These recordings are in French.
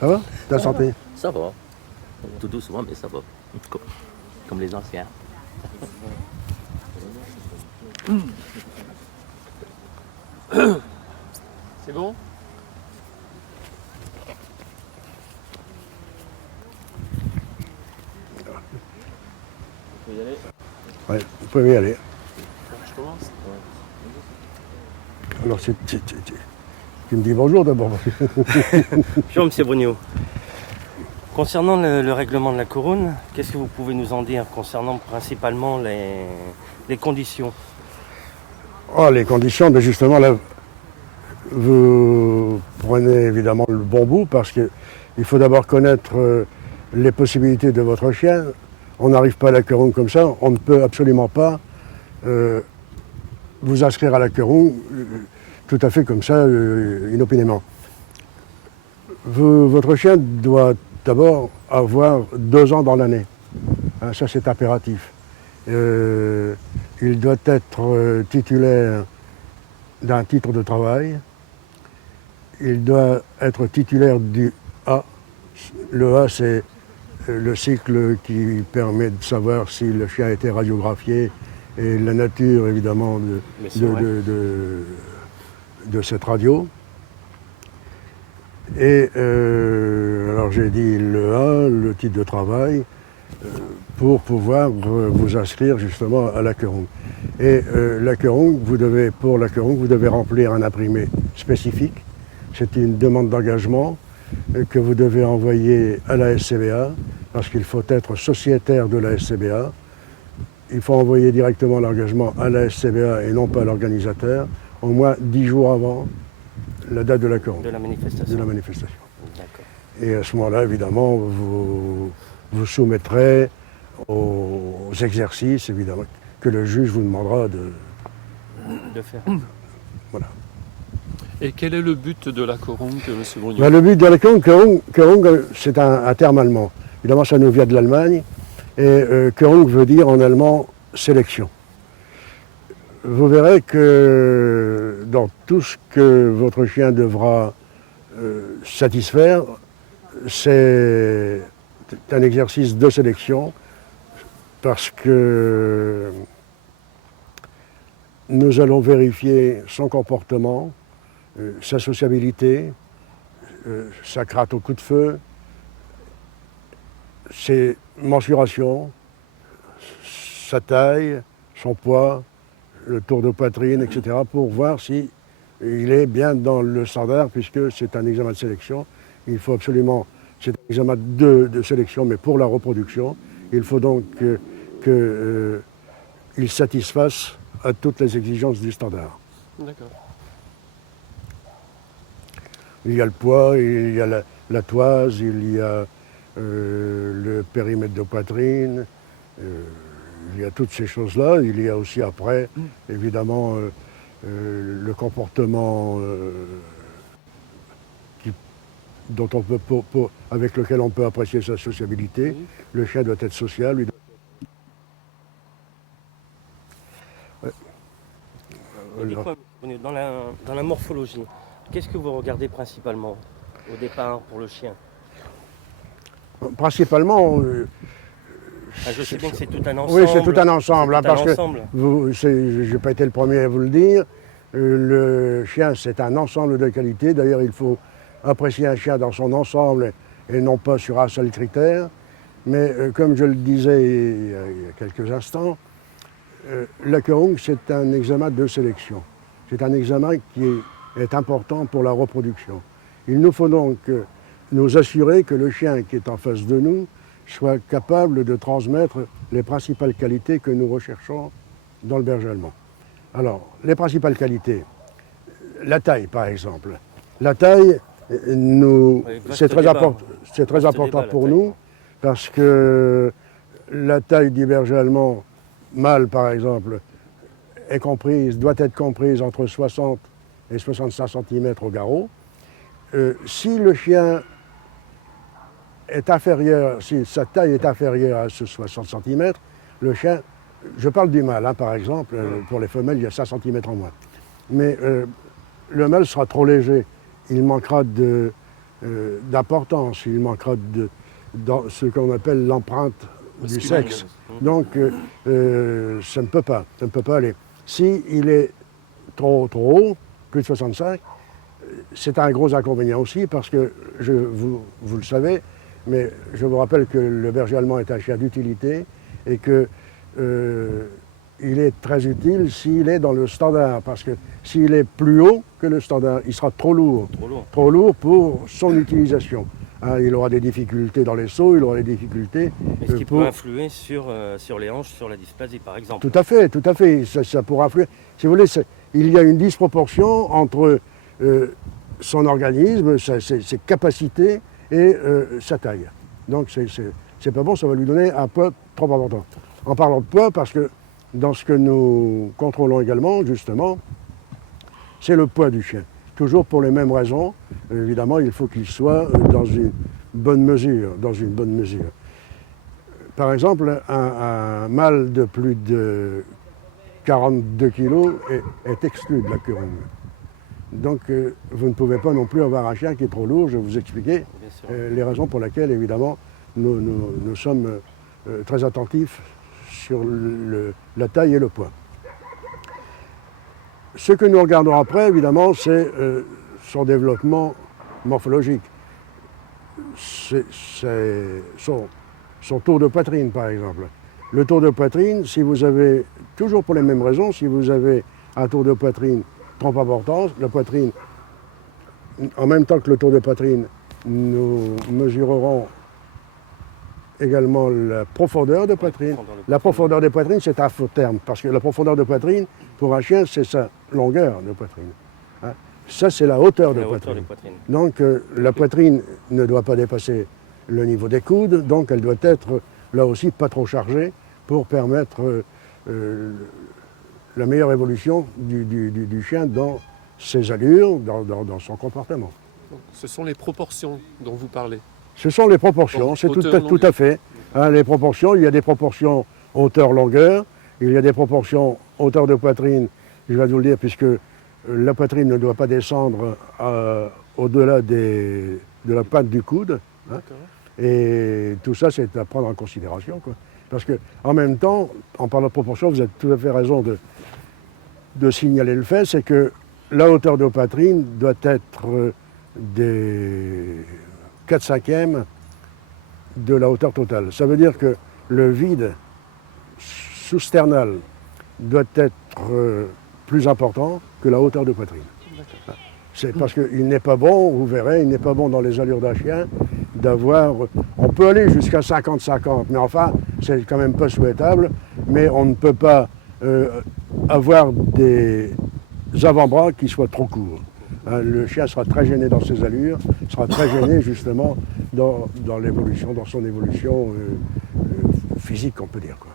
Ça va? Ta santé? Ça va. Tout doucement, mais ça va. Comme les anciens. C'est bon? On peut y aller? Oui, vous pouvez y aller. Je commence? Alors, tu me dis bonjour d'abord. Bonjour, monsieur Brugnot. Concernant le règlement de la Couronne, qu'est-ce que vous pouvez nous en dire concernant principalement les conditions? Oh, les conditions, ben justement, là, vous prenez évidemment le bon bout parce qu'il faut d'abord connaître les possibilités de votre chien. On n'arrive pas à la Couronne comme ça, on ne peut absolument pas vous inscrire à la Couronne tout à fait comme ça, inopinément. Votre chien doit d'abord avoir 2 ans dans l'année. Hein, ça, c'est impératif. Il doit être titulaire d'un titre de travail. Il doit être titulaire du A. Le A, c'est le cycle qui permet de savoir si le chien a été radiographié et la nature, évidemment, de cette radio. Et alors j'ai dit le A, le titre de travail, pour pouvoir vous inscrire justement à la Couronne. Et la Couronne, pour la Couronne, vous devez remplir un imprimé spécifique. C'est une demande d'engagement que vous devez envoyer à la SCBA, parce qu'il faut être sociétaire de la SCBA. Il faut envoyer directement l'engagement à la SCBA et non pas à l'organisateur, au moins 10 jours avant la date de la Couronne. De la manifestation. De la manifestation. D'accord. Et à ce moment-là, évidemment, vous soumettrez aux exercices, évidemment, que le juge vous demandera De faire. Voilà. Et quel est le but de la Couronne, M. Brugnot? Ben, le but de la Couronne, c'est un terme allemand. Évidemment, ça nous vient de l'Allemagne. Et Couronne veut dire en allemand sélection. Vous verrez que dans tout ce que votre chien devra satisfaire, c'est un exercice de sélection parce que nous allons vérifier son comportement, sa sociabilité, sa crainte au coup de feu, ses mensurations, sa taille, son poids, le tour de poitrine, etc., pour voir si il est bien dans le standard, puisque c'est un examen de sélection. Il faut absolument, c'est un examen de sélection, mais pour la reproduction. Il faut donc qu'il satisfasse à toutes les exigences du standard. D'accord. Il y a le poids, il y a la toise, il y a le périmètre de poitrine, il y a toutes ces choses-là. Il y a aussi après, évidemment, le comportement avec lequel on peut apprécier sa sociabilité. Oui. Le chien doit être social. Et dites-moi, dans la morphologie, qu'est-ce que vous regardez principalement au départ pour le chien? Principalement, Je sais bien que c'est tout un ensemble. oui, c'est tout un ensemble, hein, parce ensemble. que je n'ai pas été le premier à vous le dire. Le chien, c'est un ensemble de qualités. D'ailleurs, il faut apprécier un chien dans son ensemble et non pas sur un seul critère. Mais comme je le disais il y a quelques instants, la Couronne, c'est un examen de sélection. C'est un examen qui est important pour la reproduction. Il nous faut donc nous assurer que le chien qui est en face de nous soit capable de transmettre les principales qualités que nous recherchons dans le berger allemand. Alors, les principales qualités, la taille par exemple. La taille, c'est très important pour nous parce que la taille du berger allemand mâle par exemple doit être comprise entre 60 et 65 cm au garrot. Si le chien si sa taille est inférieure à ce 60 cm, le chien, je parle du mâle, hein, par exemple, pour les femelles, il y a 5 cm en moins. Mais le mâle sera trop léger, il manquera d'importance, il manquera dans ce qu'on appelle l'empreinte du Masculin. sexe. Donc ça ne peut pas aller. S'il est trop haut, plus de 65, c'est un gros inconvénient aussi parce que, vous le savez, mais je vous rappelle que le berger allemand est un chien d'utilité et que il est très utile s'il est dans le standard, parce que s'il est plus haut que le standard, il sera trop lourd. Trop lourd pour son utilisation. Hein, il aura des difficultés dans les sauts, il aura des difficultés. Est-ce qu'il peut influer sur les hanches, sur la dysplasie par exemple? Tout à fait. Ça pourra influer. Si vous voulez, il y a une disproportion entre son organisme, ses capacités et sa taille. Donc c'est pas bon, ça va lui donner un poids trop important. En parlant de poids, parce que dans ce que nous contrôlons également, justement, c'est le poids du chien. Toujours pour les mêmes raisons. Évidemment, il faut qu'il soit dans une bonne mesure. Par exemple, un mâle de plus de 42 kg est exclu de la querung. Donc, vous ne pouvez pas non plus avoir un chien qui est trop lourd. Je vais vous expliquer les raisons pour lesquelles, évidemment, nous sommes très attentifs sur la taille et le poids. Ce que nous regardons après, évidemment, c'est son développement morphologique. C'est son tour de poitrine, par exemple. Le tour de poitrine, si vous avez, toujours pour les mêmes raisons, si vous avez un tour de poitrine trop important, la poitrine, en même temps que le tour de poitrine, nous mesurerons également la profondeur de poitrine. La profondeur de poitrine, c'est un faux terme, parce que la profondeur de poitrine, pour un chien, c'est sa longueur de poitrine. Hein? Ça, c'est la hauteur de poitrine. Donc, la poitrine ne doit pas dépasser le niveau des coudes, donc elle doit être, là aussi, pas trop chargée pour permettre la meilleure évolution du chien dans ses allures, dans son comportement. Donc, ce sont les proportions dont vous parlez. Ce sont les proportions, c'est tout à fait. Hein, les proportions, il y a des proportions hauteur-longueur, il y a des proportions hauteur de poitrine, je vais vous le dire, puisque la poitrine ne doit pas descendre au-delà de la pointe du coude. Hein, et tout ça, c'est à prendre en considération, quoi. Parce qu'en même temps, en parlant de proportions, vous avez tout à fait raison de signaler le fait, c'est que la hauteur de poitrine doit être des 4/5 de la hauteur totale. Ça veut dire que le vide sous-sternal doit être plus important que la hauteur de poitrine. C'est parce qu'il n'est pas bon, vous verrez, il n'est pas bon dans les allures d'un chien d'avoir... On peut aller jusqu'à 50-50, mais enfin, c'est quand même pas souhaitable, mais on ne peut pas avoir des avant-bras qui soient trop courts. Hein, le chien sera très gêné dans ses allures, sera très gêné justement dans l'évolution, dans son évolution physique, on peut dire, quoi.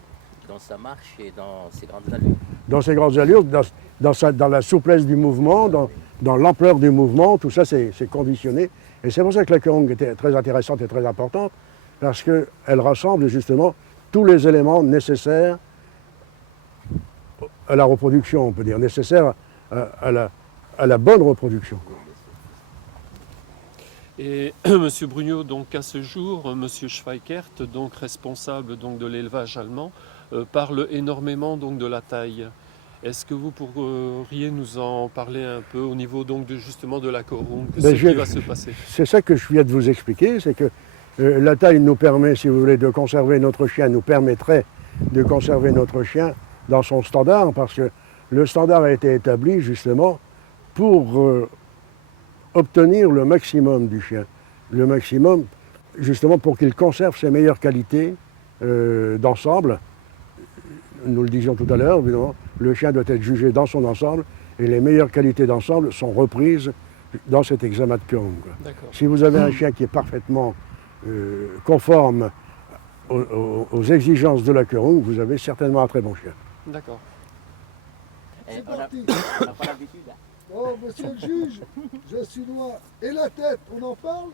Dans sa marche et dans ses grandes allures. Dans ses grandes allures, dans la souplesse du mouvement, dans l'ampleur du mouvement, tout ça c'est conditionné. Et c'est pour ça que la querung était très intéressante et très importante, parce qu'elle rassemble justement tous les éléments nécessaires à la reproduction, on peut dire, nécessaires à la bonne reproduction. Et Monsieur Brugnot, donc à ce jour, Monsieur Schweikert, donc responsable donc de l'élevage allemand, parle énormément donc de la taille. Est-ce que vous pourriez nous en parler un peu au niveau donc justement de la querung, ce qui va se passer? C'est ça que je viens de vous expliquer, c'est que la taille nous permet, si vous voulez, de conserver notre chien, nous permettrait de conserver notre chien dans son standard, parce que le standard a été établi justement pour obtenir le maximum du chien. Le maximum, justement, pour qu'il conserve ses meilleures qualités d'ensemble. Nous le disions tout à l'heure, évidemment, le chien doit être jugé dans son ensemble et les meilleures qualités d'ensemble sont reprises dans cet examen de querung. Si vous avez un chien qui est parfaitement conforme aux exigences de la querung, vous avez certainement un très bon chien. D'accord. C'est parti. On n'a pas l'habitude. Hein. Oh, monsieur le juge, je suis noir. Et la tête, on en parle?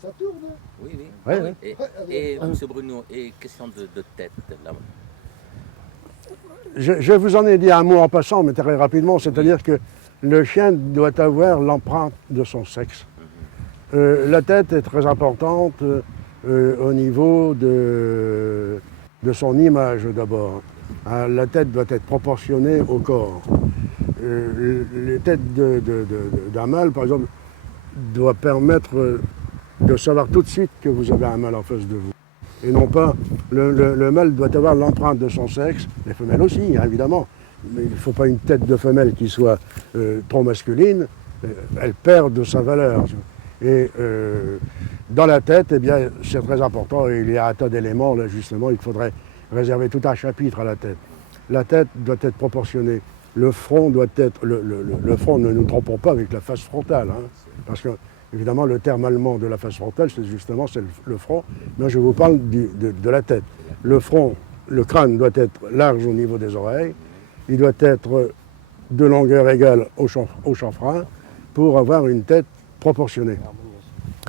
Ça tourne, hein? Oui, oui. Ouais, ouais. Et monsieur Bruno, et question de tête, là. Je vous en ai dit un mot en passant, mais très rapidement, c'est-à-dire que le chien doit avoir l'empreinte de son sexe. La tête est très importante au niveau de son image d'abord. La tête doit être proportionnée au corps. Les têtes d'un mâle, par exemple, doivent permettre de savoir tout de suite que vous avez un mâle en face de vous. Et non pas, le mâle doit avoir l'empreinte de son sexe, les femelles aussi, hein, évidemment. Mais il ne faut pas une tête de femelle qui soit trop masculine, elle perd de sa valeur. Et dans la tête, eh bien, c'est très important, et il y a un tas d'éléments, là, justement, il faudrait réserver tout un chapitre à la tête. La tête doit être proportionnée. Le front doit être... Le front, ne nous trompons pas avec la face frontale, hein, parce que, évidemment, le terme allemand de la face frontale, c'est justement le front. Moi, je vous parle de la tête. Le front, le crâne doit être large au niveau des oreilles. Il doit être de longueur égale au chanfrein pour avoir une tête proportionnée.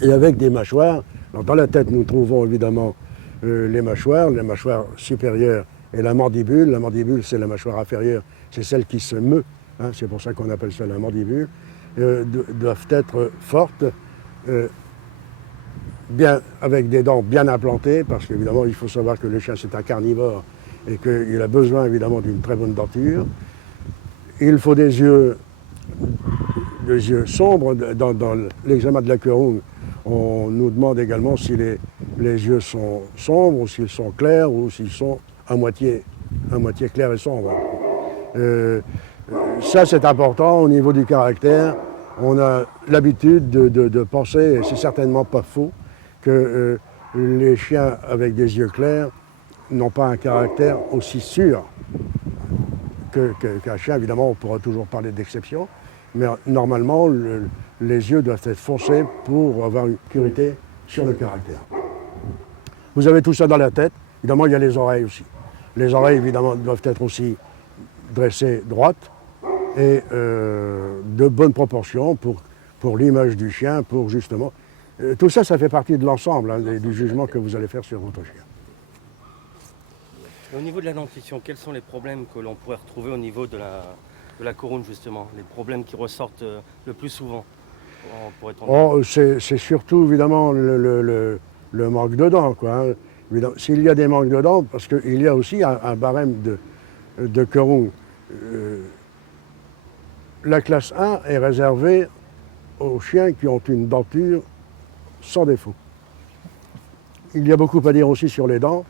Et avec des mâchoires. Alors, dans la tête, nous trouvons évidemment les mâchoires supérieures et la mandibule. La mandibule, c'est la mâchoire inférieure, c'est celle qui se meut, hein, c'est pour ça qu'on appelle ça la mandibule. Doivent être fortes, bien, avec des dents bien implantées, parce qu'évidemment, il faut savoir que le chien, c'est un carnivore et qu'il a besoin évidemment d'une très bonne denture. Il faut des yeux sombres. Dans l'examen de la querung, on nous demande également si les yeux sont sombres ou s'ils sont clairs ou s'ils sont à moitié clairs et sombres. Ça, c'est important au niveau du caractère. On a l'habitude de penser, et c'est certainement pas faux, que les chiens avec des yeux clairs n'ont pas un caractère aussi sûr qu'un chien. Évidemment, on pourra toujours parler d'exception, mais normalement, les yeux doivent être foncés pour avoir une sécurité sur le caractère. Vous avez tout ça dans la tête. Évidemment, il y a les oreilles aussi. Les oreilles, évidemment, doivent être aussi dressées droites et de bonnes proportions pour l'image du chien, pour justement... tout ça, ça fait partie de l'ensemble, hein, du jugement que vous allez faire sur votre chien. Et au niveau de la dentition, quels sont les problèmes que l'on pourrait retrouver au niveau de la couronne, justement? Les problèmes qui ressortent le plus souvent, c'est surtout, évidemment, le manque de dents, quoi, hein. S'il y a des manques de dents, parce qu'il y a aussi un barème de querung. La classe 1 est réservée aux chiens qui ont une denture sans défaut. Il y a beaucoup à dire aussi sur les dents.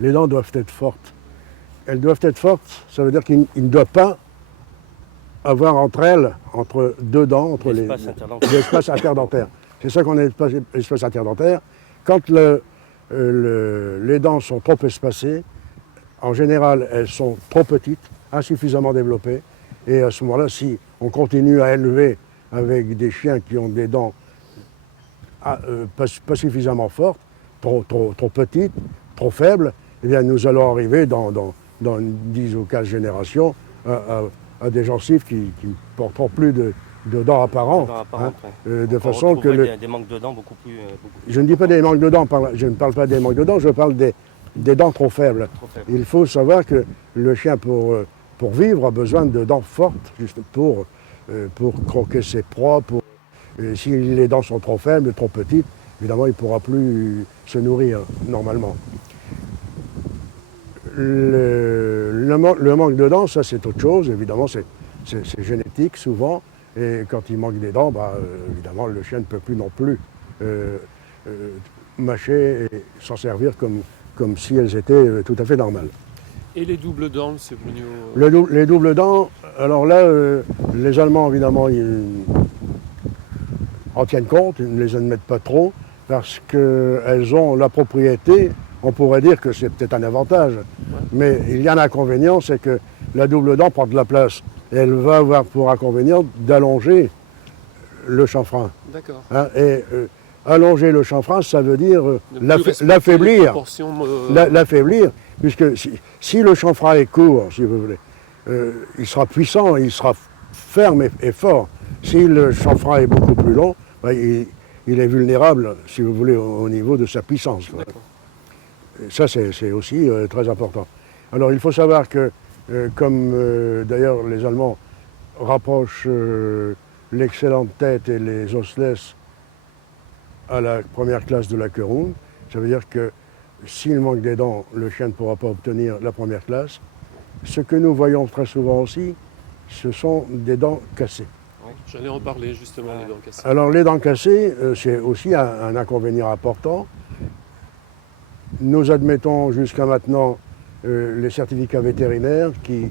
Les dents doivent être fortes. Elles doivent être fortes, ça veut dire qu'il ne doit pas avoir entre deux dents, entre l'espace interdentaire. C'est ça qu'on appelle l'espace interdentaire. Quand les dents sont trop espacées, en général, elles sont trop petites, insuffisamment développées. Et à ce moment-là, si on continue à élever avec des chiens qui ont des dents pas suffisamment fortes, trop petites, trop faibles, eh bien, nous allons arriver dans 10 ou 15 générations à des gencives qui ne porteront plus de dents apparentes. De façon que des manques de dents beaucoup plus... Je ne dis pas des manques de dents, je ne parle pas des manques de dents, je parle des dents trop faibles. Il faut savoir que le chien, pour vivre, a besoin de dents fortes, juste pour croquer ses proies. Si les dents sont trop faibles, trop petites, évidemment, il ne pourra plus se nourrir normalement. Le manque de dents, ça c'est autre chose, évidemment, c'est génétique souvent. Et quand il manque des dents, évidemment, le chien ne peut plus non plus mâcher et s'en servir comme si elles étaient tout à fait normales. Et les doubles dents, M. Brugnot? Les doubles dents, alors là, les Allemands, évidemment, ils en tiennent compte, ils ne les admettent pas trop, parce qu'elles ont la propriété, on pourrait dire que c'est peut-être un avantage, mais il y a un inconvénient, c'est que la double dent prend de la place. Et elle va avoir pour inconvénient d'allonger le chanfrein. D'accord. Hein, allonger le chanfrein, ça veut dire l'affaiblir. L'affaiblir, puisque si le chanfrein est court, si vous voulez, il sera puissant, il sera ferme et fort. Si le chanfrein est beaucoup plus long, il est vulnérable, si vous voulez, au niveau de sa puissance. Ça, c'est aussi très important. Alors, il faut savoir que, comme d'ailleurs les Allemands rapprochent l'excellente tête et les osseless à la première classe de la queroune. Ça veut dire que s'il manque des dents, le chien ne pourra pas obtenir la première classe. Ce que nous voyons très souvent aussi, ce sont des dents cassées. J'allais en parler justement, les dents cassées. Alors les dents cassées, c'est aussi un inconvénient important. Nous admettons jusqu'à maintenant les certificats vétérinaires qui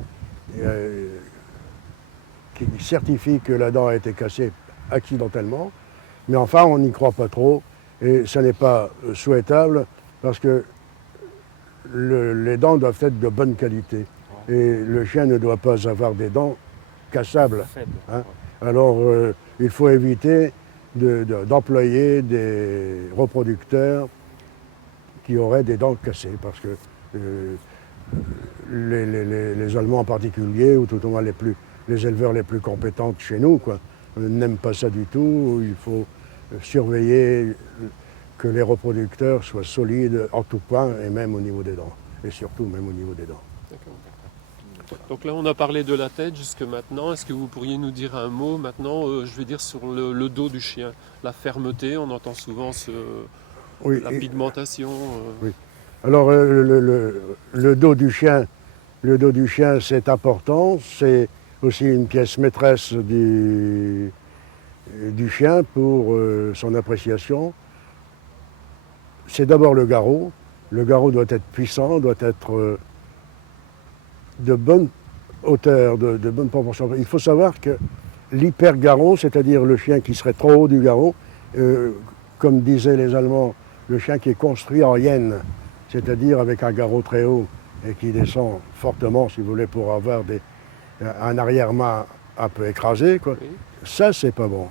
certifient que la dent a été cassée accidentellement. Mais enfin, on n'y croit pas trop et ça n'est pas souhaitable parce que les dents doivent être de bonne qualité. Et le chien ne doit pas avoir des dents cassables. Hein. Alors, il faut éviter d'employer des reproducteurs qui auraient des dents cassées, parce que les Allemands en particulier, ou tout au moins les éleveurs les plus compétents chez nous, n'aiment pas ça du tout. Il faut surveiller que les reproducteurs soient solides en tout point, et même au niveau des dents, et surtout même au niveau des dents. D'accord. Donc là, on a parlé de la tête jusque maintenant. Est-ce que vous pourriez nous dire un mot maintenant, je vais dire, sur le dos du chien? La fermeté, on entend souvent Oui, la pigmentation. Oui. Alors, le dos du chien, c'est important. C'est aussi une pièce maîtresse du chien pour son appréciation. C'est d'abord le garrot. Le garrot doit être puissant, doit être de bonne hauteur, de bonne proportion. Il faut savoir que l'hyper-garrot, c'est-à-dire le chien qui serait trop haut du garrot, comme disaient les Allemands, le chien qui est construit en hyène, c'est-à-dire avec un garrot très haut et qui descend fortement, si vous voulez, pour avoir un arrière-main un peu écrasé, Oui. Ça, c'est pas bon.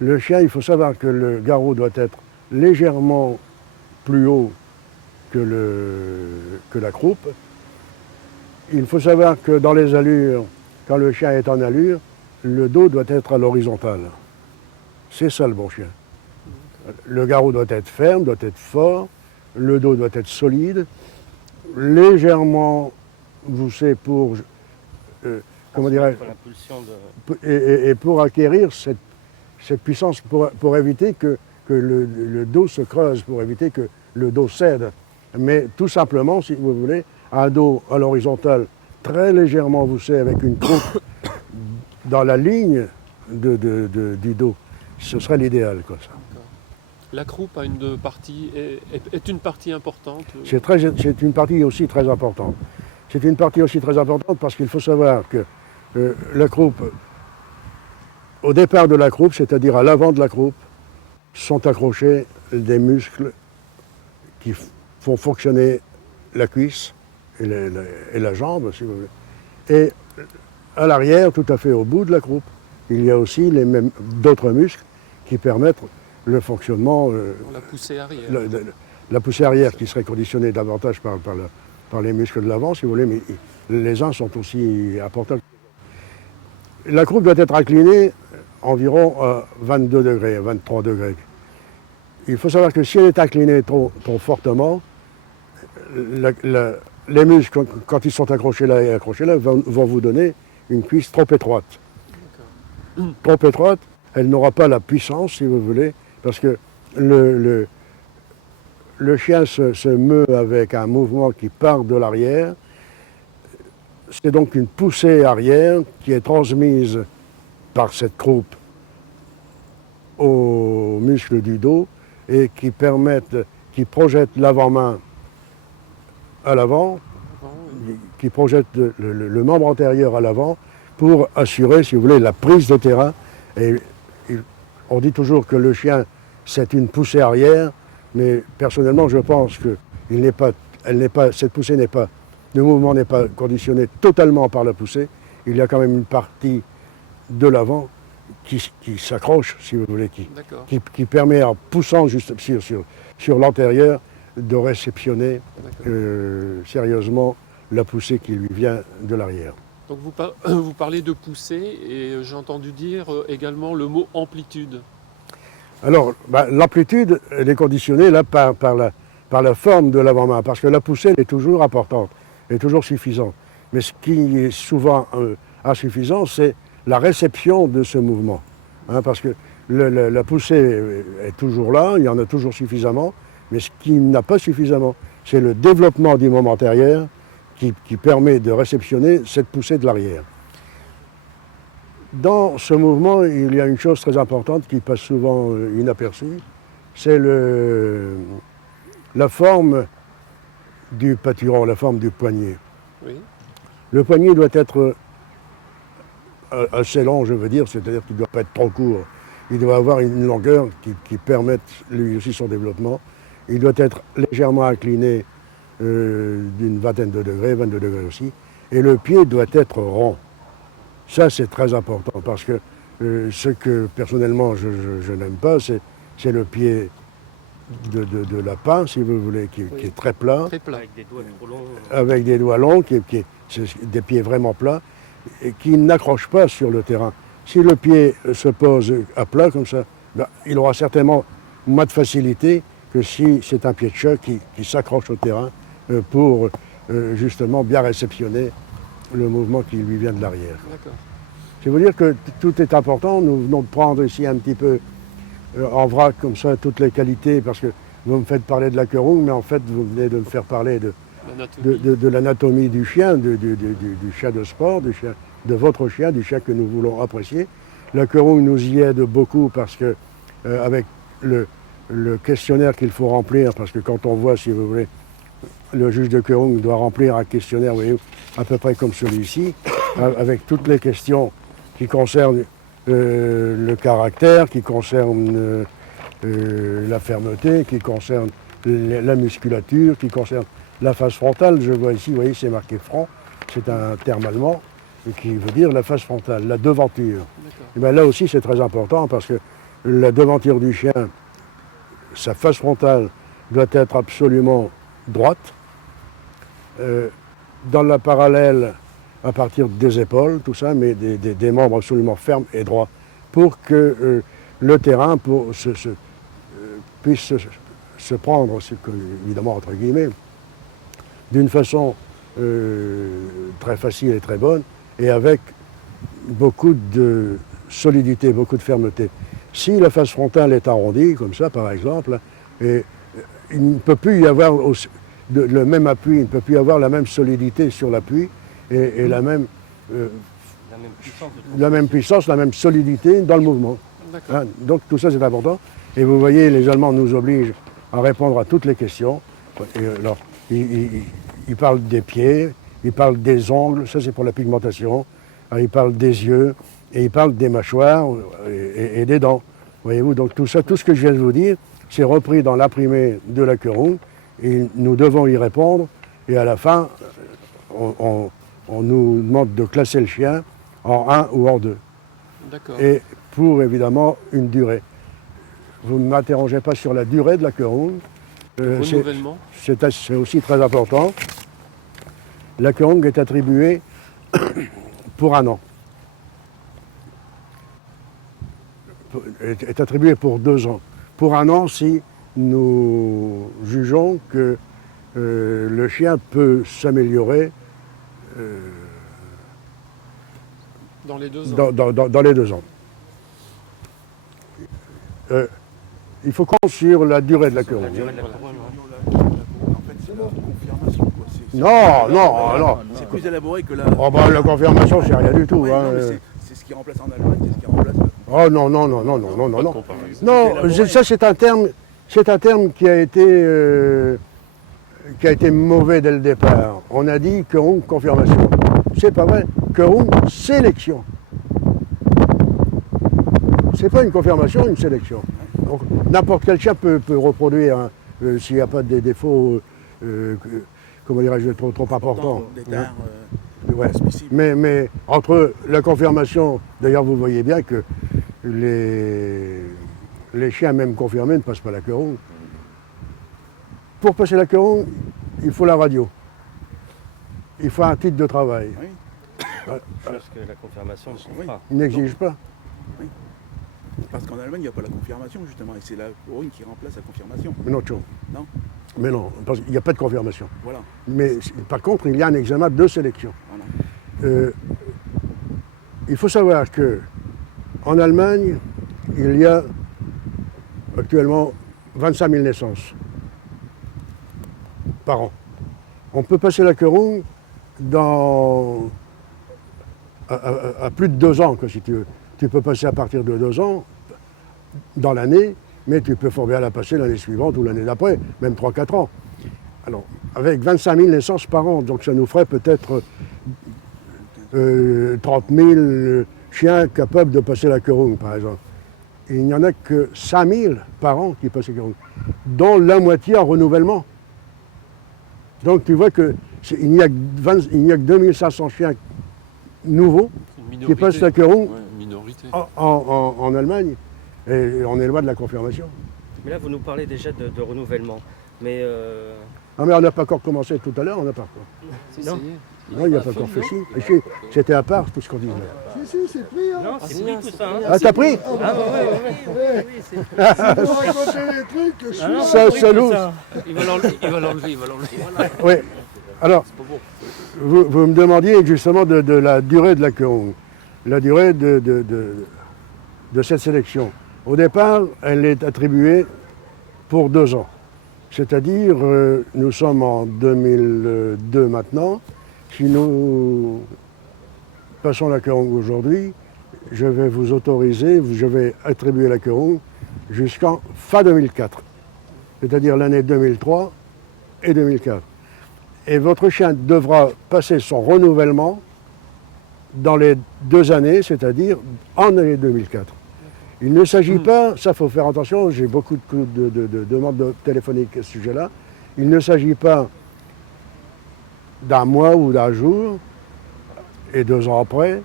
Le chien, il faut savoir que le garrot doit être légèrement plus haut que la croupe. Il faut savoir que dans les allures, quand le chien est en allure, le dos doit être à l'horizontale. C'est ça le bon chien. Le garrot doit être ferme, doit être fort, le dos doit être solide, légèrement voussé pour, comment dirais-je, et pour acquérir cette puissance, pour éviter que le dos se creuse, pour éviter que le dos cède. Mais tout simplement, si vous voulez, un dos à l'horizontale très légèrement voussé avec une croupe dans la ligne du dos, ce serait l'idéal, ça. La croupe a une partie, est une partie importante. C'est une partie aussi très importante. C'est une partie aussi très importante parce qu'il faut savoir que la croupe, au départ de la croupe, c'est-à-dire à l'avant de la croupe, sont accrochés des muscles qui font fonctionner la cuisse et la jambe, si vous voulez. Et à l'arrière, tout à fait au bout de la croupe, il y a aussi d'autres muscles qui permettent le fonctionnement. La poussée arrière. La poussée arrière qui serait conditionnée davantage par les muscles de l'avant, si vous voulez, mais les uns sont aussi importants. La croupe doit être inclinée environ à 22 degrés, 23 degrés. Il faut savoir que si elle est inclinée trop fortement, les muscles, quand ils sont accrochés là et accrochés là, vont vous donner une cuisse trop étroite. Trop étroite, elle n'aura pas la puissance, si vous voulez, parce que le chien se meut avec un mouvement qui part de l'arrière. C'est donc une poussée arrière qui est transmise par cette croupe aux muscles du dos et qui projette l'avant-main à l'avant, qui projette le membre antérieur à l'avant pour assurer, si vous voulez, la prise de terrain. Et on dit toujours que le chien, c'est une poussée arrière, mais personnellement, je pense que cette poussée le mouvement n'est pas conditionné totalement par la poussée. Il y a quand même une partie de l'avant qui s'accroche, si vous voulez, qui permet, en poussant juste sur l'antérieur, de réceptionner sérieusement la poussée qui lui vient de l'arrière. Donc vous parlez de poussée et j'ai entendu dire également le mot amplitude. Alors, l'amplitude, elle est conditionnée là, par la forme de l'avant-main, parce que la poussée elle est toujours importante, elle est toujours suffisante. Mais ce qui est souvent insuffisant, c'est la réception de ce mouvement. Parce que La poussée est toujours là, il y en a toujours suffisamment, mais ce qui n'a pas suffisamment, c'est le développement du membre antérieur qui permet de réceptionner cette poussée de l'arrière. Dans ce mouvement, il y a une chose très importante qui passe souvent inaperçue, c'est la forme du pâturon, la forme du poignet. Oui. Le poignet doit être assez long, je veux dire, c'est-à-dire qu'il ne doit pas être trop court. Il doit avoir une longueur qui permette lui aussi son développement. Il doit être légèrement incliné d'une vingtaine de degrés, 22 degrés aussi. Et le pied doit être rond. Ça, c'est très important parce que ce que personnellement je n'aime pas, c'est le pied de lapin, si vous voulez, qui est très plat, Très plat. Avec des doigts trop longs. avec des doigts longs, c'est des pieds vraiment plats, et qui n'accrochent pas sur le terrain. Si le pied se pose à plat comme ça, ben, il aura certainement moins de facilité que si c'est un pied de chat qui s'accroche au terrain pour justement bien réceptionner le mouvement qui lui vient de l'arrière. D'accord. Je veux dire que tout est important. Nous venons de prendre ici un petit peu en vrac comme ça toutes les qualités parce que vous me faites parler de la querung, mais en fait vous venez de me faire parler de l'anatomie du chien, du chien de sport, de votre chien, du chien que nous voulons apprécier. La querung nous y aide beaucoup parce que avec le questionnaire qu'il faut remplir, parce que quand on voit, si vous voulez, le juge de querung doit remplir un questionnaire, vous voyez, à peu près comme celui-ci, avec toutes les questions qui concernent le caractère, qui concernent la fermeté, qui concernent la musculature, qui concernent la face frontale. Je vois ici, vous voyez, c'est marqué front, c'est un terme allemand qui veut dire la face frontale, la devanture. Et bien là aussi, c'est très important parce que la devanture du chien, sa face frontale doit être absolument droite, dans la parallèle à partir des épaules, tout ça, mais des membres absolument fermes et droits, pour que le terrain puisse se prendre, évidemment entre guillemets, d'une façon très facile et très bonne, et avec beaucoup de solidité, beaucoup de fermeté. Si la face frontale est arrondie, comme ça par exemple, il ne peut plus y avoir le même appui, il ne peut plus y avoir la même solidité sur l'appui et la même puissance, la même solidité dans le mouvement. Hein, donc tout ça c'est important. Et vous voyez, les Allemands nous obligent à répondre à toutes les questions. Et alors, ils parlent des pieds, ils parlent des ongles, ça c'est pour la pigmentation. Alors, ils parlent des yeux et ils parlent des mâchoires et des dents. Voyez-vous, donc tout ça, tout ce que je viens de vous dire, c'est repris dans l'imprimé de la querung et nous devons y répondre. Et à la fin, on nous demande de classer le chien en 1 ou en 2. D'accord. Et pour évidemment une durée. Vous ne m'interrogez pas sur la durée de la querung. Renouvellement. C'est aussi très important. La querung est attribuée pour 1 an. Est attribuée pour 2 ans. Pour 1 an, si nous jugeons que le chien peut s'améliorer Dans les 2 ans. dans les 2 ans. Il faut compter sur la durée de la querung. En fait, c'est la confirmation, quoi. Non. C'est plus élaboré que la. Oh bah, la confirmation, c'est rien du tout. Ouais, Hein. non, mais c'est ce qui remplace en Allemagne, c'est ce qui remplace. Oh non. Non, ça c'est un terme qui a été mauvais dès le départ. On a dit querung confirmation. C'est pas vrai. Querung sélection. C'est pas une confirmation, une sélection. Donc n'importe quel chien peut reproduire hein, s'il n'y a pas des défauts, comment dirais-je, trop importants. D'état, Ouais. spécifique. Mais entre la confirmation, d'ailleurs vous voyez bien que les chiens même confirmés ne passent pas la querung. Pour passer la querung, il faut la radio. Il faut un titre de travail. Oui. Chose que la confirmation ne trouve Oui. pas. Il n'exige pas. Parce qu'en Allemagne, il n'y a pas la confirmation, justement, et c'est la couronne qui remplace la confirmation. Mais non, Tcho. Non. Mais non, parce qu'il n'y a pas de confirmation. Voilà. Mais par contre, il y a un examen de sélection. Voilà. Il faut savoir que en Allemagne, il y a actuellement 25 000 naissances par an. On peut passer la queue à plus de 2 ans, quoi, si tu veux. Tu peux passer à partir de 2 ans dans l'année, mais tu peux fort bien la passer l'année suivante ou l'année d'après, même 3-4 ans. Alors, avec 25 000 naissances par an, donc ça nous ferait peut-être 30 000 chiens capables de passer la queue, par exemple. Et il n'y en a que 5 000 par an qui passent la queue, dont la moitié en renouvellement. Donc tu vois qu'il n'y a que 2500 chiens nouveaux qui passent la queue Ouais, minorité. en Allemagne, et on est loin de la confirmation. Mais là, vous nous parlez déjà de renouvellement. Mais Ah mais on n'a pas encore commencé tout à l'heure, on n'a pas encore. non, Non, il n'y a pas encore fait si. Ici, c'était à part tout ce qu'on disait. Si, c'est pris, hein. non, c'est pris tout ça. Hein. Ah, t'as pris? Ah ouais. Ouais. Vous racontez des trucs que je suis... Ah non, Ça, c'est pris ça tout loue. ça. Il va l'enlever. Oui. Alors, vous me demandiez justement de la durée de la queue, la durée de cette sélection. Au départ, elle est attribuée pour 2 ans. C'est-à-dire, nous sommes en 2002 maintenant. Si nous passons la queue aujourd'hui, je vais vous autoriser, je vais attribuer la queue jusqu'en fin 2004. C'est-à-dire l'année 2003 et 2004. Et votre chien devra passer son renouvellement dans les 2 années, c'est-à-dire en année 2004. Il ne s'agit pas, ça faut faire attention, j'ai beaucoup de demandes téléphoniques à ce sujet-là, il ne s'agit pas d'un mois ou d'un jour et 2 ans après.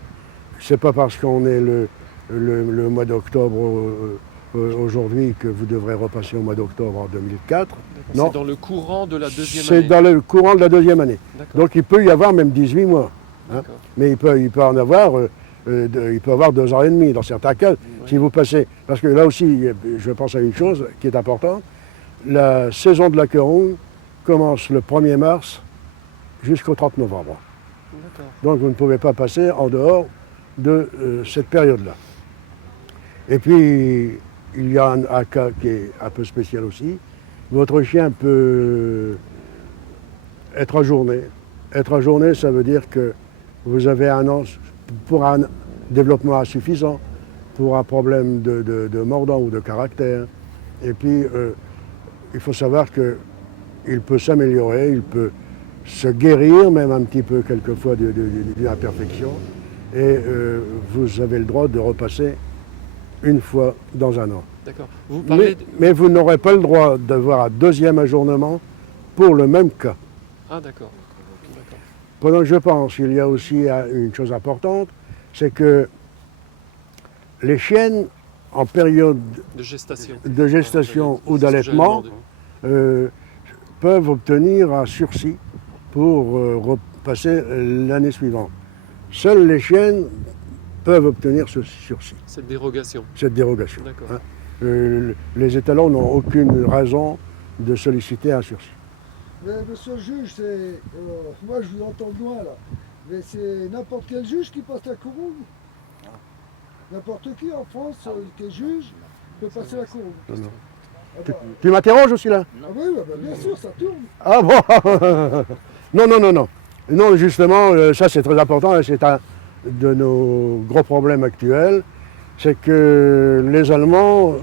C'est pas parce qu'on est le mois d'octobre aujourd'hui que vous devrez repasser au mois d'octobre en 2004. Non, C'est dans le courant de la deuxième c'est année. dans le courant de la 2e année. D'accord. Donc il peut y avoir même 18 mois. Hein. D'accord. Mais il peut en avoir, il peut avoir 2 ans et demi dans certains cas. Si vous passez, parce que là aussi, je pense à une chose qui est importante. La saison de la queue ronde commence le 1er mars jusqu'au 30 novembre. D'accord. Donc vous ne pouvez pas passer en dehors de cette période-là. Et puis, il y a un cas qui est un peu spécial aussi. Votre chien peut être ajourné. Être ajourné, ça veut dire que vous avez un an pour un développement insuffisant, pour un problème de mordant ou de caractère. Et puis, il faut savoir qu'il peut s'améliorer, il peut se guérir même un petit peu quelquefois d'une imperfection. Et vous avez le droit de repasser une fois dans un an. D'accord. Vous parlez Mais vous n'aurez pas le droit d'avoir un 2e ajournement pour le même cas. Ah d'accord. D'accord. Pendant que je pense, il y a aussi une chose importante, c'est que les chiennes, en période De gestation. de gestation ou C'est ce que j'allais d'allaitement, demander. peuvent obtenir un sursis pour repasser l'année suivante. Seules les chiennes peuvent obtenir ce sursis, Cette dérogation. cette dérogation. D'accord. Hein. Les étalons n'ont aucune raison de solliciter un sursis. Mais monsieur le juge, c'est... moi je vous entends de loin là. Mais c'est n'importe quel juge qui passe la couronne. N'importe qui en France qui est juge peut passer la couronne. Non, non. Ah bah, Tu m'interroges aussi là? ah oui, bah, bien sûr, ça tourne. Ah bon? Non. Non, justement, ça c'est très important et c'est un de nos gros problèmes actuels. C'est que les Allemands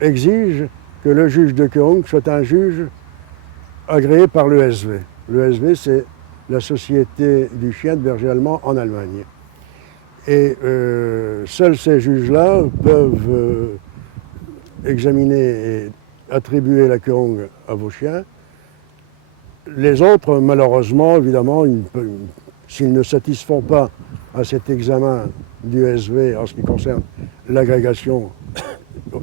exigent que le juge de queue soit un juge agréé par l'ESV. L'ESV, c'est la Société du chien de berger allemand en Allemagne. Et seuls ces juges-là peuvent examiner et attribuer la queue à vos chiens. Les autres, malheureusement, évidemment, s'ils ne satisfont pas à cet examen du ESV en ce qui concerne l'agrégation,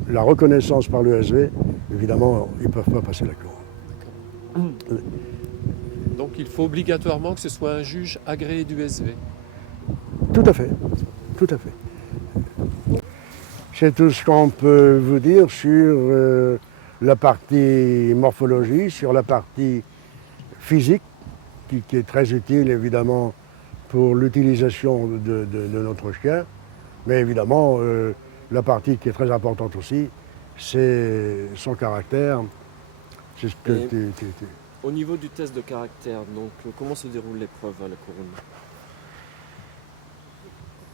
la reconnaissance par l'ESV, évidemment, ils ne peuvent pas passer la queue. Donc il faut obligatoirement que ce soit un juge agréé du SV. Tout à fait, tout à fait. C'est tout ce qu'on peut vous dire sur la partie morphologie, sur la partie physique, qui est très utile évidemment pour l'utilisation de notre chien. Mais évidemment, la partie qui est très importante aussi, c'est son caractère. C'est ce que Et- Au niveau du test de caractère, donc comment se déroule l'épreuve à la couronne?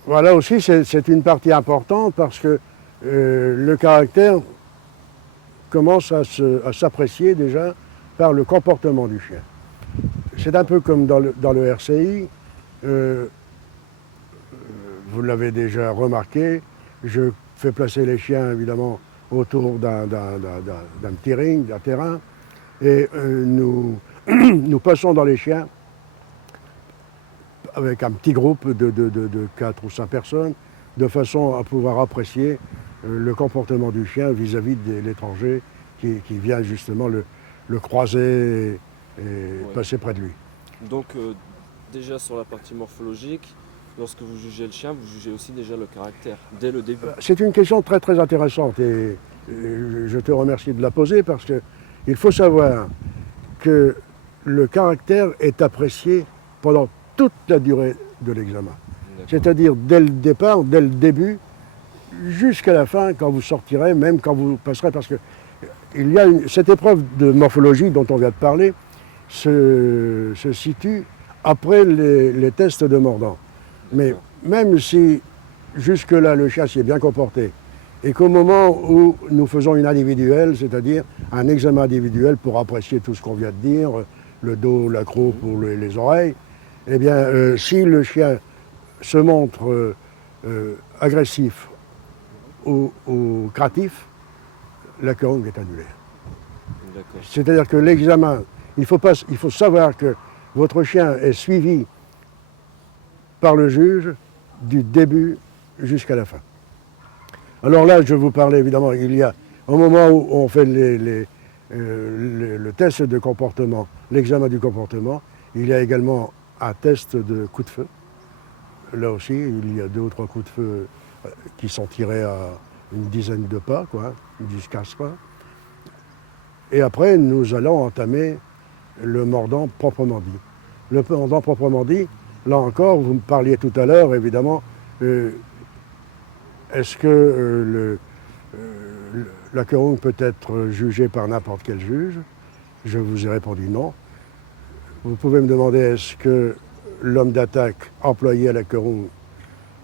Voilà aussi, c'est une partie importante parce que le caractère commence à s'apprécier déjà par le comportement du chien. C'est un peu comme dans le RCI. Vous l'avez déjà remarqué, je fais placer les chiens évidemment autour d'un petit ring, d'un terrain, et nous passons dans les chiens avec un petit groupe de 4 ou 5 personnes, de façon à pouvoir apprécier le comportement du chien vis-à-vis de l'étranger qui vient justement le croiser et passer près de lui. Donc déjà sur la partie morphologique, lorsque vous jugez le chien, vous jugez aussi déjà le caractère, dès le début. C'est une question très très intéressante et je te remercie de la poser parce qu'il faut savoir que le caractère est apprécié pendant toute la durée de l'examen. C'est-à-dire dès le départ, dès le début, jusqu'à la fin, quand vous sortirez, même quand vous passerez, parce que cette épreuve de morphologie dont on vient de parler se situe après les tests de mordant. Mais même si jusque-là le chien s'y est bien comporté, et qu'au moment où nous faisons une individuelle, c'est-à-dire un examen individuel pour apprécier tout ce qu'on vient de dire, le dos, la croupe ou les oreilles, eh bien, si le chien se montre agressif ou craintif, la querung est annulée. D'accord. C'est-à-dire que l'examen, il faut savoir que votre chien est suivi par le juge du début jusqu'à la fin. Alors là, je vous parlais évidemment, il y a, au moment où on fait le test de comportement, l'examen du comportement, il y a également un test de coup de feu. Là aussi, il y a 2 ou 3 coups de feu qui sont tirés à une dizaine de pas, 10-15 pas. Et après, nous allons entamer le mordant proprement dit. Le mordant proprement dit, là encore, vous me parliez tout à l'heure, évidemment, est-ce que la querung peut être jugée par n'importe quel juge? Je vous ai répondu non. Vous pouvez me demander est-ce que l'homme d'attaque employé à la querung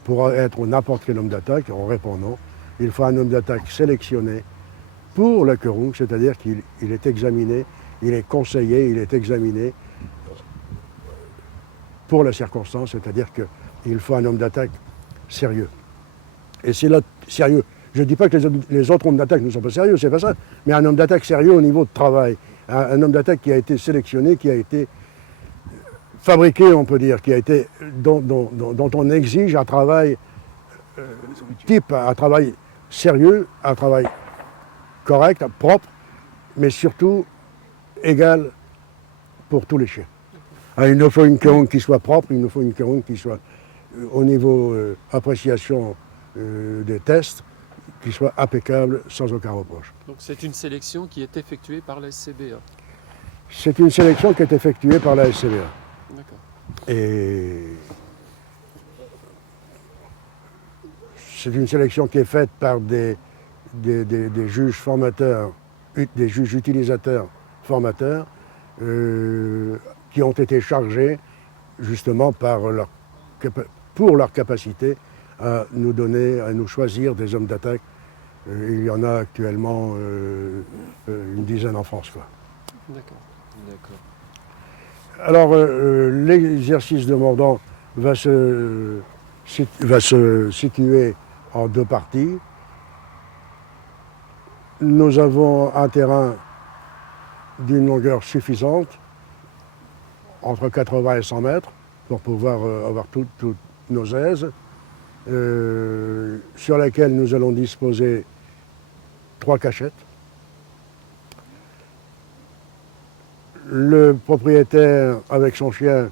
pourra être n'importe quel homme d'attaque? On répond non. Il faut un homme d'attaque sélectionné pour la querung, c'est-à-dire qu'il est examiné, il est conseillé, il est examiné pour la circonstance, c'est-à-dire qu'il faut un homme d'attaque sérieux. Et c'est là sérieux. Je ne dis pas que les autres hommes d'attaque ne sont pas sérieux, c'est pas ça, mais un homme d'attaque sérieux au niveau de travail, un homme d'attaque qui a été sélectionné, qui a été fabriqué, on peut dire, dont on exige un travail type, un travail sérieux, un travail correct, propre, mais surtout égal pour tous les chiens. Il nous faut une querung qui soit propre, il nous faut une querung qui soit au niveau appréciation des tests, qui soit impeccable sans aucun reproche. Donc c'est une sélection qui est effectuée par la SCBA. C'est une sélection qui est effectuée par la SCBA. D'accord. Et c'est une sélection qui est faite par des juges formateurs, des juges utilisateurs formateurs, qui ont été chargés justement pour leur capacité à nous donner, à nous choisir des hommes d'attaque. Il y en a actuellement une dizaine en France, quoi. D'accord. Alors, l'exercice de mordant va se situer en 2 parties. Nous avons un terrain d'une longueur suffisante, entre 80 et 100 mètres, pour pouvoir avoir toutes nos aises, sur laquelle nous allons disposer 3 cachettes. Le propriétaire, avec son chien,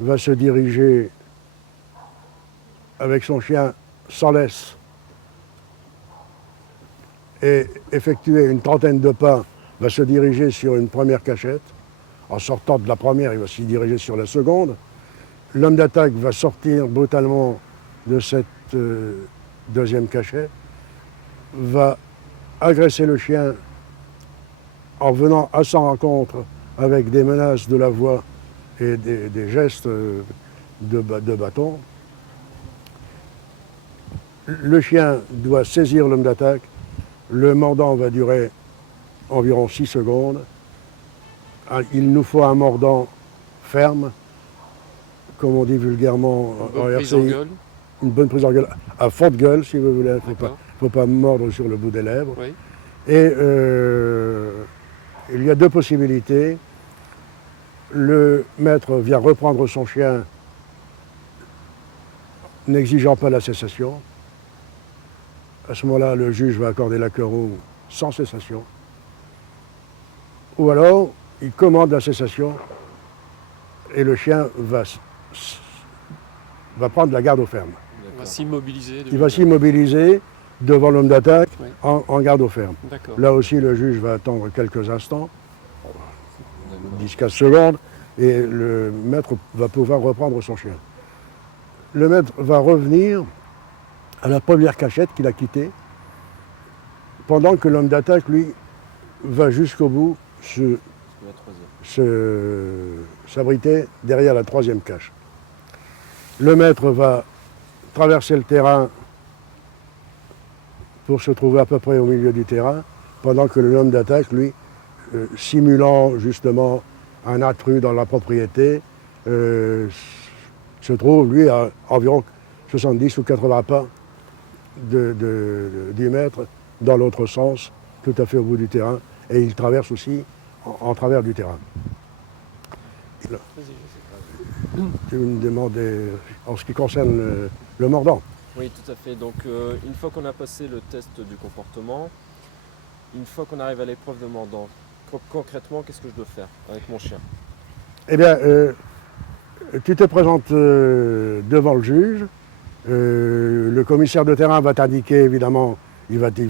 va se diriger avec son chien sans laisse et effectuer une trentaine de pas, va se diriger sur une première cachette. En sortant de la première, il va s'y diriger sur la seconde. L'homme d'attaque va sortir brutalement de cette deuxième cachet, va agresser le chien en venant à sa rencontre avec des menaces de la voix et des gestes de bâton. Le chien doit saisir l'homme d'attaque. Le mordant va durer environ 6 secondes. Il nous faut un mordant ferme, comme on dit vulgairement en Prise en RCI, gueule. une bonne prise en gueule, à forte gueule si vous voulez. Il ne D'accord. faut pas mordre sur le bout des lèvres. Oui. Et il y a deux possibilités. Le maître vient reprendre son chien n'exigeant pas la cessation. À ce moment-là, le juge va accorder la querelle sans cessation. Ou alors, il commande la cessation et le chien va prendre la garde au ferme. On va s'immobiliser. Il va s'immobiliser devant l'homme d'attaque Oui. en garde au ferme. D'accord. Là aussi, le juge va attendre quelques instants, 10-15 secondes, et le maître va pouvoir reprendre son chien. Le maître va revenir à la première cachette qu'il a quittée, pendant que l'homme d'attaque, lui, va jusqu'au bout La troisième. s'abriter derrière la troisième cache. Le maître va traverser le terrain pour se trouver à peu près au milieu du terrain, pendant que l'homme d'attaque, lui, simulant justement un intrus dans la propriété, se trouve, lui, à environ 70 ou 80 pas du maître, dans l'autre sens, tout à fait au bout du terrain, et il traverse aussi en travers du terrain. Tu me demandais en ce qui concerne le mordant. Oui, tout à fait. Donc, une fois qu'on a passé le test du comportement, une fois qu'on arrive à l'épreuve de mordant, concrètement, qu'est-ce que je dois faire avec mon chien? Eh bien, tu te présentes devant le juge. Le commissaire de terrain va t'indiquer, évidemment, il va te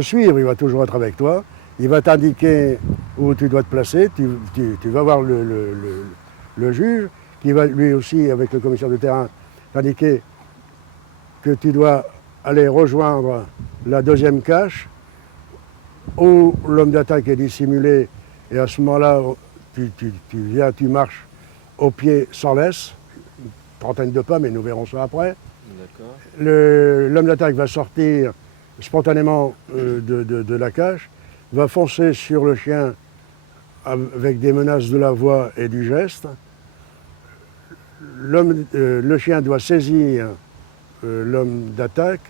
suivre, il va toujours être avec toi. Il va t'indiquer où tu dois te placer. Tu vas voir le juge, qui va lui aussi, avec le commissaire de terrain, t'indiquer que tu dois aller rejoindre la deuxième cache, où l'homme d'attaque est dissimulé, et à ce moment-là, tu marches au pied sans laisse, une trentaine de pas, mais nous verrons ça après. D'accord. L'homme d'attaque va sortir spontanément de la cache, va foncer sur le chien avec des menaces de la voix et du geste. Le chien doit saisir l'homme d'attaque,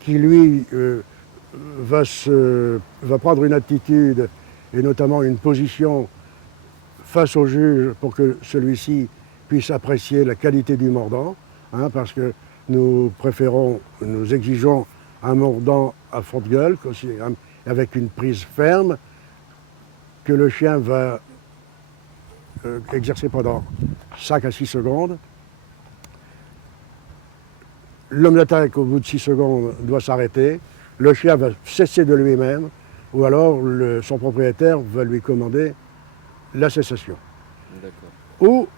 qui lui va prendre une attitude et notamment une position face au juge pour que celui-ci puisse apprécier la qualité du mordant, hein, parce que nous exigeons un mordant à forte gueule, avec une prise ferme, que le chien va exercer pendant 5 à 6 secondes. L'homme d'attaque, au bout de 6 secondes, doit s'arrêter. Le chien va cesser de lui-même, ou alors son propriétaire va lui commander la cessation. D'accord. Ou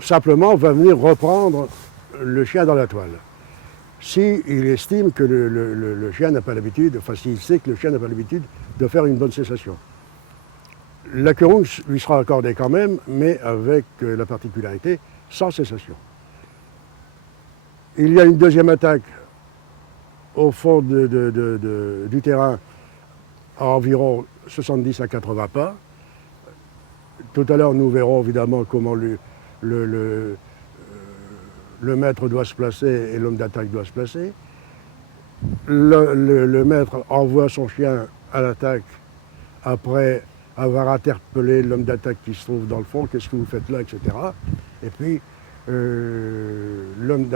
simplement va venir reprendre le chien dans la toile. S'il estime que le chien n'a pas l'habitude, enfin s'il sait que le chien n'a pas l'habitude de faire une bonne cessation. La querelle lui sera accordée quand même, mais avec la particularité sans cessation. Il y a une deuxième attaque au fond du terrain à environ 70 à 80 pas. Tout à l'heure, nous verrons évidemment comment le maître doit se placer et l'homme d'attaque doit se placer. Le maître envoie son chien à l'attaque après avoir interpellé l'homme d'attaque qui se trouve dans le fond, qu'est-ce que vous faites là, etc. Et puis, l'homme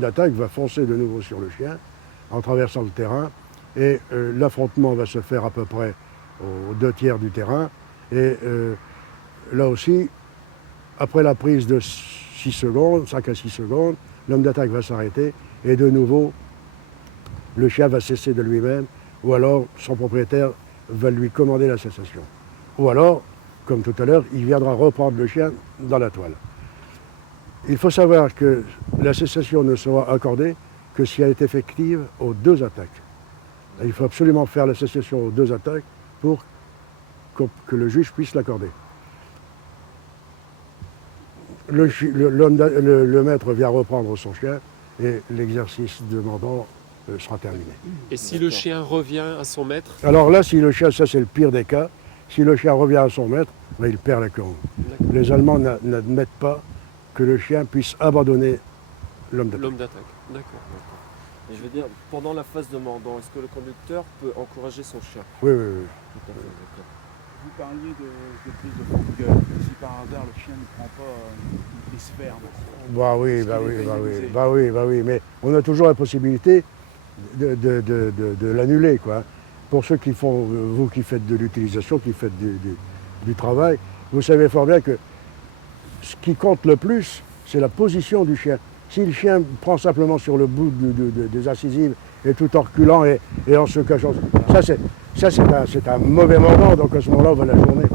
d'attaque va foncer de nouveau sur le chien en traversant le terrain, et l'affrontement va se faire à peu près aux 2/3 du terrain. Et là aussi, après la prise de 6 secondes, 5 à 6 secondes, l'homme d'attaque va s'arrêter et de nouveau, le chien va cesser de lui-même, ou alors son propriétaire va lui commander la cessation. Ou alors, comme tout à l'heure, il viendra reprendre le chien dans la toile. Il faut savoir que la cessation ne sera accordée que si elle est effective aux 2 attaques. Il faut absolument faire la cessation aux 2 attaques pour que le juge puisse l'accorder. Le maître vient reprendre son chien et l'exercice demandant sera terminé. Et si le chien revient à son maître? Alors là, si le chien, ça c'est le pire des cas, si le chien revient à son maître, ben, il perd la courroux. Les Allemands n'admettent pas que le chien puisse abandonner l'homme d'attaque. L'homme d'attaque, d'accord. Et je veux dire, pendant la phase de mordant, est-ce que le conducteur peut encourager son chien? Oui, oui, oui. Tout à fait, d'accord. Vous parliez de prise de fond de gueule. Si par hasard le chien ne prend pas, il se ferme. Bah oui, Parce bah qu'il oui, est bah oui, pénalisé. bah oui, bah oui, mais on a toujours la possibilité de l'annuler, quoi. Pour ceux qui font, vous qui faites de l'utilisation, qui faites du travail, vous savez fort bien que ce qui compte le plus, c'est la position du chien. Si le chien prend simplement sur le bout des incisives et tout en reculant et en se cachant, ça c'est un mauvais mordant, donc à ce moment-là on va la journée.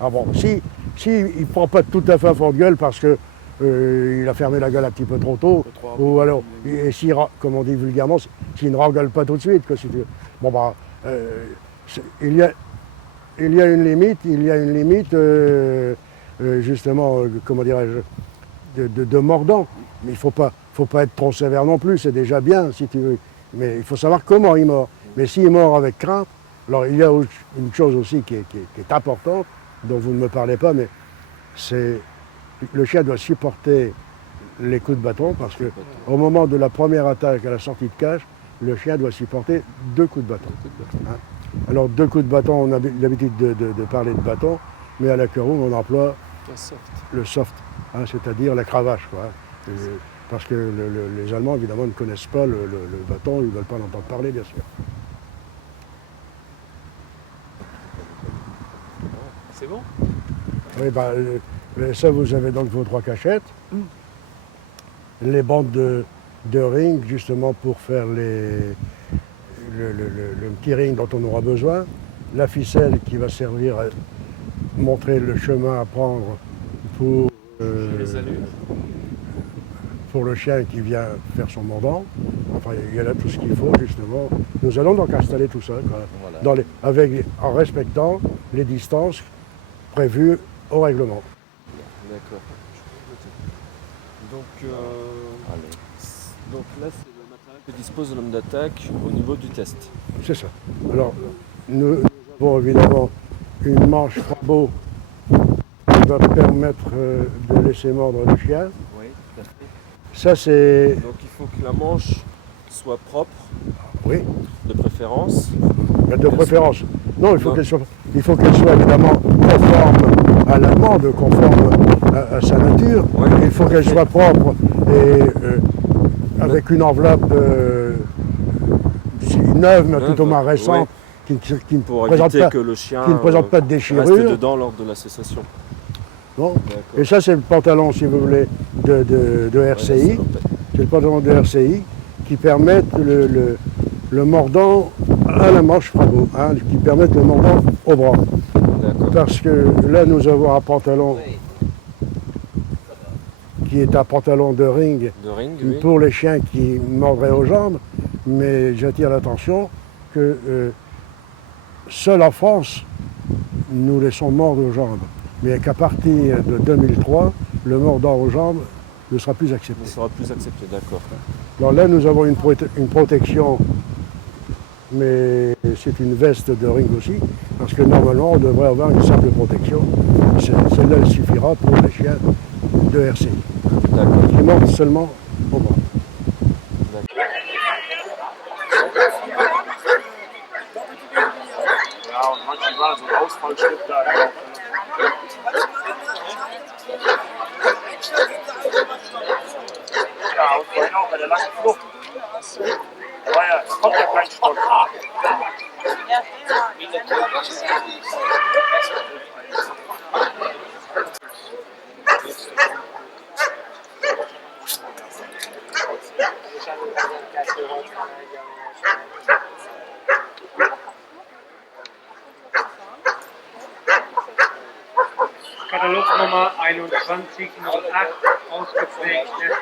Ah bon, si il ne prend pas tout à fait à fond de gueule parce que il a fermé la gueule un petit peu trop tôt, ou alors, et comme on dit vulgairement, s'il ne rengueule pas tout de suite, quoi, si tu veux. Bon bah, il y a une limite, justement, comment dirais-je, de mordant. Mais il ne faut pas être trop sévère non plus, c'est déjà bien, si tu veux. Mais il faut savoir comment il mord. Mais s'il mord avec crainte, alors il y a une chose aussi qui est importante, dont vous ne me parlez pas, mais c'est le chien doit supporter les coups de bâton, parce qu'au moment de la première attaque à la sortie de cage, le chien doit supporter 2 coups de bâton. Hein? Alors 2 coups de bâton, on a l'habitude de parler de bâton, mais à la Curroung, on emploie le soft, hein, c'est-à-dire la cravache, quoi. Parce que les Allemands, évidemment, ne connaissent pas le bâton, ils ne veulent pas l'entendre parler, bien sûr. C'est bon? Oui, bah, ça, vous avez donc vos 3 cachettes. Les bandes de ring, justement, pour faire le petit ring dont on aura besoin. La ficelle qui va servir à montrer le chemin à prendre pour le chien qui vient faire son mordant. Enfin, il y a là tout ce qu'il faut, justement. Nous allons donc installer tout ça, quoi, Voilà. en respectant les distances prévues au règlement. D'accord. Donc là, c'est le matériel que dispose l'homme d'attaque au niveau du test. C'est ça. Alors, nous avons évidemment une manche Bravo qui va permettre de laisser mordre le chien. Oui, tout à fait. Ça, c'est... Donc il faut que la manche soit propre, Oui, de préférence. de préférence. Non, il faut qu'elle soit évidemment conforme à l'amende, conforme à sa nature. Oui. Il faut qu'elle soit propre et avec une enveloppe neuve, mais tout au moins récente, qui ne Pour présente éviter pas, que le chien qui ne présente pas de reste déchirure. dedans lors de la cessation. Bon. D'accord. Et ça, c'est le pantalon, si vous voulez, de RCI. C'est le pantalon de RCI qui permet le mordant à la manche Bravo, hein, qui permet le mordant au bras. D'accord. Parce que là, nous avons un pantalon qui est un pantalon de ring De ring, oui. pour les chiens qui mordraient aux jambes, mais j'attire l'attention que seul en France, nous laissons mordre aux jambes, mais qu'à partir de 2003, le mordant aux jambes ne sera plus Ne accepté. sera plus accepté, d'accord. Alors là, nous avons une protection, mais c'est une veste de ring aussi, parce que normalement, on devrait avoir une simple protection. Celle-là, elle suffira pour les chiens de RCI, D'accord. qui mordent seulement au bras. Ja, und manchmal war so ein Ausfallschritt da. Ja, und vorhin auch bei der langen Flucht. Da kommt ja kein Stock. Katalognummer 2108 ausgeprägte